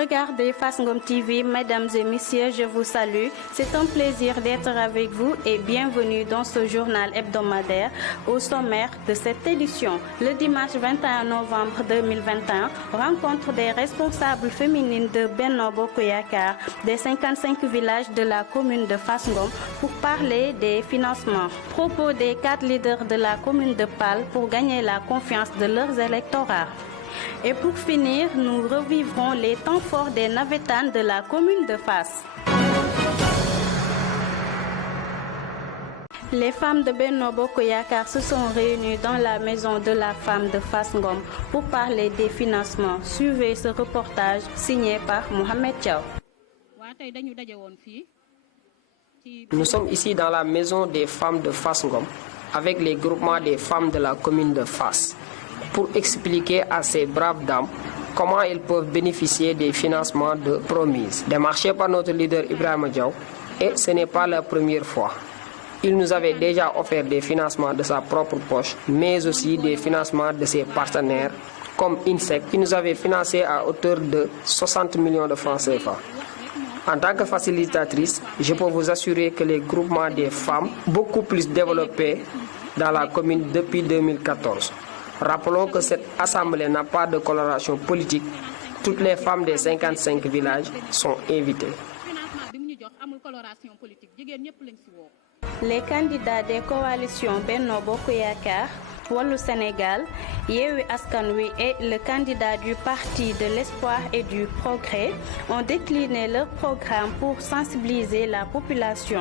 regardez Fasngom TV, mesdames et messieurs, je vous salue. C'est un plaisir d'être avec vous et bienvenue dans ce journal hebdomadaire. Au sommaire de cette édition, le dimanche 21 novembre 2021, rencontre des responsables féminines de Benno Bokk Yakaar des 55 villages de la commune de Fasngom pour parler des financements. Propos des 4 leaders de la commune de Pal pour gagner la confiance de leurs électorats. Et pour finir, nous revivrons les temps forts des navétanes de la commune de Fass. Les femmes de Benno Bokk Yakaar se sont réunies dans la maison de la femme de Fasngom pour parler des financements. Suivez ce reportage signé par Mohamed Thiaw. Nous sommes ici dans la maison des femmes de Fasngom avec les groupements des femmes de la commune de Fass pour expliquer à ces braves dames comment elles peuvent bénéficier des financements de promise démarchés par notre leader Ibrahima Diaw. Et ce n'est pas la première fois. Il nous avait déjà offert des financements de sa propre poche, mais aussi des financements de ses partenaires comme INSEC qui nous avait financé à hauteur de 60 millions de francs CFA. En tant que facilitatrice, je peux vous assurer que les groupements des femmes beaucoup plus développés dans la commune depuis 2014. Rappelons que cette assemblée n'a pas de coloration politique. Toutes les femmes des 55 villages sont invitées. Les candidats des coalitions Benno Bokk Yakaar, Wallu Sénégal, Yewwi Askan Wi et le candidat du Parti de l'Espoir et du Progrès ont décliné leur programme pour sensibiliser la population.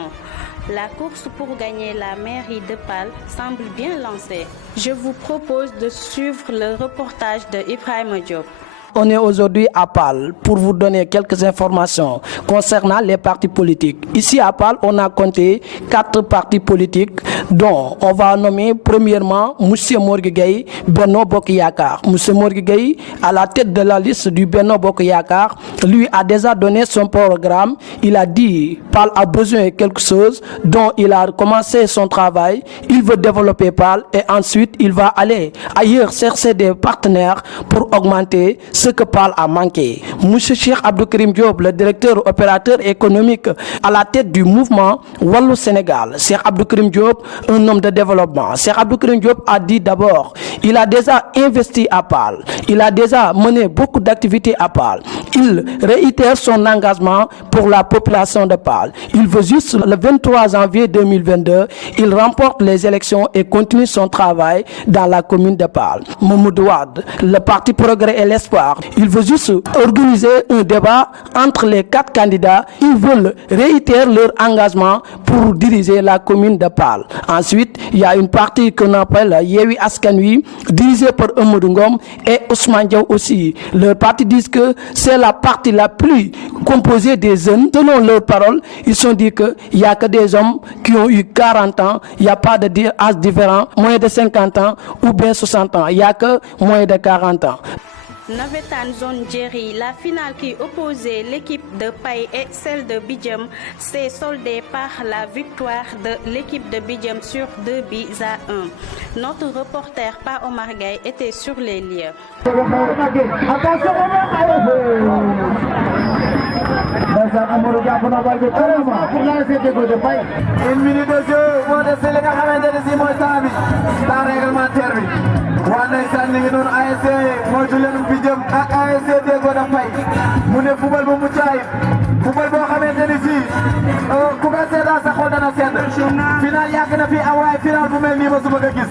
La course pour gagner la mairie de Pal semble bien lancée. Je vous propose de suivre le reportage de Ibrahima Diop. On est aujourd'hui à Pal pour vous donner quelques informations concernant les partis politiques. Ici à Pal, on a compté 4 partis politiques dont on va nommer premièrement M. Morgui Gueye, Benno Bokk Yakaar. M. Morgui Gueye, à la tête de la liste du Benno Bokk Yakaar, lui a déjà donné son programme. Il a dit Pal a besoin de quelque chose dont il a commencé son travail. Il veut développer Pal et ensuite il va aller ailleurs chercher des partenaires pour augmenter ce que Pal a manqué. Monsieur Cheikh Abdou Karim Diop, le directeur opérateur économique à la tête du mouvement Wallu Sénégal. Cheikh Abdou Karim Diop, un homme de développement. Cheikh Abdou Karim Diop a dit d'abord, il a déjà investi à Pal. Il a déjà mené beaucoup d'activités à Pal. Il réitère son engagement pour la population de Pal. Il veut juste le 23 janvier 2022, il remporte les élections et continue son travail dans la commune de Pal. Mamoudou Wade, le Parti Progrès et l'Espoir, il veut juste organiser un débat entre les 4 candidats. Ils veulent réitérer leur engagement pour diriger la commune de Pal. Ensuite, il y a une partie qu'on appelle Yewwi Askan Wi, dirigée par Amadou Ngom et Ousmane Diaw aussi. Leur parti dit que c'est la partie la plus composée des jeunes. Selon leurs paroles, ils ont dit qu'il n'y a que des hommes qui ont eu 40 ans. Il n'y a pas d'âge différent, moins de 50 ans ou bien 60 ans. Il n'y a que moins de 40 ans. Navétane zone Djeri, la finale qui opposait l'équipe de Paye et celle de Bidjem s'est soldée par la victoire de l'équipe de Bidjem sur 2 buts à 1. Notre reporter Pa Omar Gaye était sur les lieux. Une minute de jeu, moo des li nga xamante ne si mooy temps bi temps réglementaire bi waa ndeysaan ni ngi noonu ASC moytu leen Bidjem ak ASC Deggo da Fay mu ne football bu mucc ayib football boo xamante ni si ku ko seetaan sa xol dana sedd final yàgg na fi am waaye final bu mel nii ma su bëgg a gis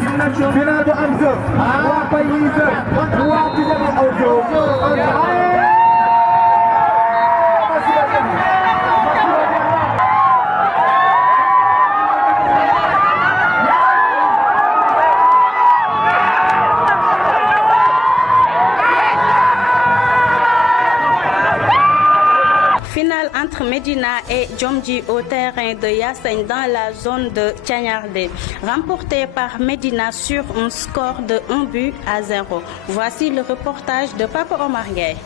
final bu am jeu waa Fay yi jeu waa Bidjem yi aw jeu. Finale entre Medina et Djomji au terrain de Yassaigne dans la zone de Thiagnardé, remportée par Medina sur un score de 1-0. Voici le reportage de Papa Omar Gaye.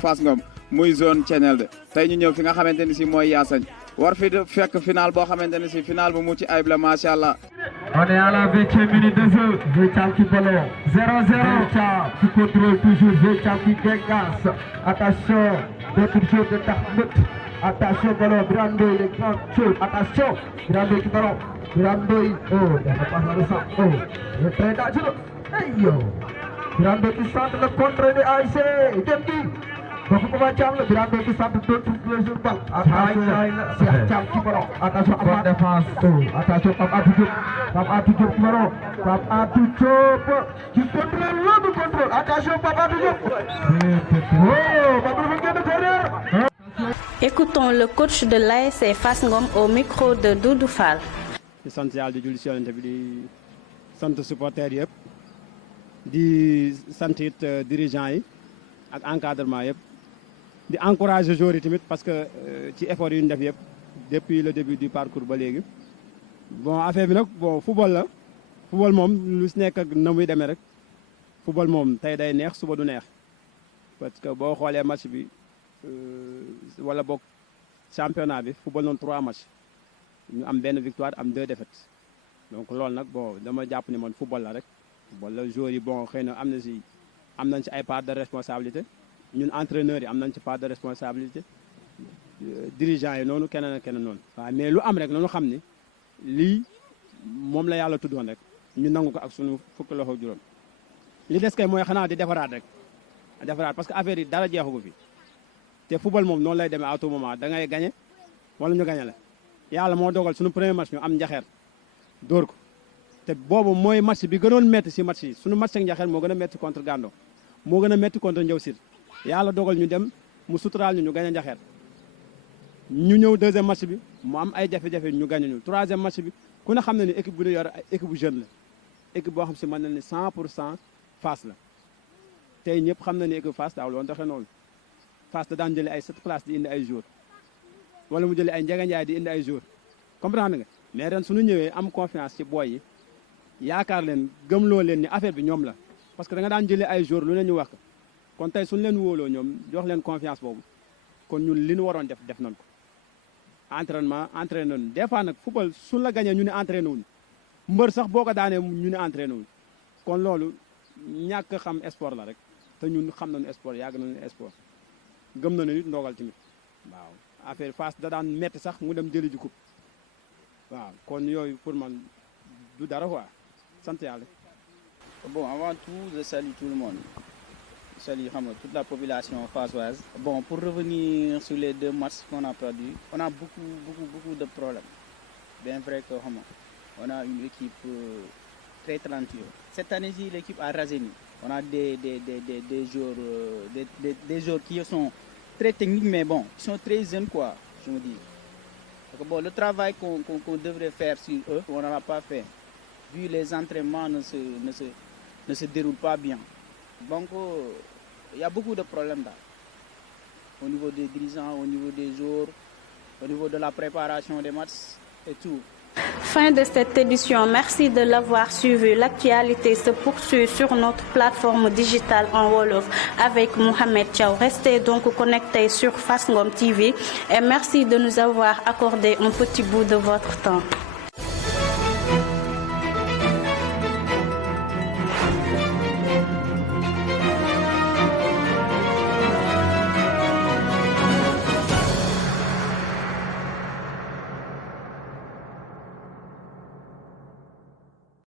Fasngom muy zone Thiagnardé tey ñu ñëw fi nga xamante ni si mooy Yassaigne war fi fekk final boo xamante ni si final bu mucc ayib la macha allah. On est à la 20e minute de jeu. Véchal qui ballon. 0-0. Véchal qui contrôle toujours. Véchal qui dégasse. Attention. d'autres joueurs de Tahmet. Attention ballon, Birandoy, les grandes choses, attention, Birandoy qui ballon, Birandoy, oh, il n'a pas le sang, oh, le très dangereux, hey yo, Birandoy qui centre le contre de AIC, Demdi, donc on va Thiam, Birandoy qui centre deux jours ball, attention, c'est Thiam qui ballon, attention, avant défense, oh, attention, Pape Atou Diop qui ballon, Pape Atou Diop, qui contrôle le contrôle, attention, Pape Atou Diop, oh, Pape Atou Diop de corner. Écoutons le coach de l'ASC Fass Ngom au micro de Doudou Fall. di sant yàlla di julli si yonent bi di sant supporters yëpp di sant it dirigeants yi ak encadrement yëpp di encourager joueurs yi tamit parce que ci effort yu ñu def yëpp depuis le début du parcours ba léegi bon affaire bi nag bon football la football moom lu si nekk ak na muy demee rek football moom tey day neex suba du neex parce que boo xoolee match bi wala boog championnat bi football noonu 3 matchs ñu am benn victoire am 2 défaites donc loolu nag bon dama jàpp ni man football la rek football la joueurs yi bon xëy na am nañ ci ay part de responsabilité ñun entraîneurs yi am nañ ci part de responsabilité dirigeants yi noonu keneen ak keneen noonu. waaw mais lu am rek noonu xam ni lii moom la yàlla tuddoon rek ñu nangu ko ak sunu fukki loxo juróom li des kay mooy xanaa di defaraat rek defaraat parce que affaire yi dara jeexagu fi. te football moom noonu lay demee à tout moment da ngay gagné wala ñu gagné la yàlla moo dogal suñu premier match ñu am njaxeer dóor ko te boobu mooy match bi gënoon métti si match yi suñu match ak njaxeer moo gën a métti contre Gando moo gën a métti contre Ndiaw Sir yàlla dogal ñu dem mu suturaal ñu gagné njaxeer ñu ñëw deuxième match bi mu am ay jafe-jafe ñu gagné ñu troisième match bi ku ne xam na ni équipe bu ñu yor équipe bu jeune la équipe boo xam si mën na ni 100% Fass la tey ñëpp xam na ni équipe Fass daawul woon doxee noonu Fass da daan jëlee ay 7 places di indi ay jours wala mu jëlee ay njeganjaay di indi ay jours comprendre nga mais ren suñu ñëwee am confiance ci boy yi yaakaar leen gëmloo leen ni affaire bi ñoom la parce que da nga daan jëlee ay jours lu leen ñu wax kon tey suñu leen wóoloo ñoom jox leen confiance boobu kon ñun li ñu waroon def nañ ko entraînement entraîné nañu des fois nag football suñu la gañee ñu ne entraîné wuñu mbër sax boo ko daanee ñu ne entraîné wuñu kon loolu ñàkk xam sport la rek te ñun xam nañu sport yàgg nañu sport gëm na ne nit ndogal tamit waaw affaire Fass da daan metti sax mu dem jëli ji coupe waaw kon yooyu pour man du dara quoi sant yàlla. Bon, avant tout, je salue tout le monde. Je salue toute la population fassoise. Bon, pour revenir sur les 2 matchs qu'on a perdus, on a beaucoup de problèmes. Bien vrai que on a une équipe très talentueuse. Cette année-ci, l'équipe a rajeuni. On a des joueurs qui sont très techniques, mais bon, ils sont très jeunes, quoi, je me dis. Donc, bon, le travail qu'on devrait faire sur eux, on n'en a pas fait. Vu les entraînements ne se déroulent pas bien. Donc, il y a beaucoup de problèmes là. Au niveau des dirigeants, au niveau des joueurs, au niveau de la préparation des matchs et tout. Fin de cette édition. Merci de l'avoir suivi. L'actualité se poursuit sur notre plateforme digitale en Wolof avec Mohamed Thiaw. Restez donc connectés sur Fass Ngom TV et merci de nous avoir accordé un petit bout de votre temps.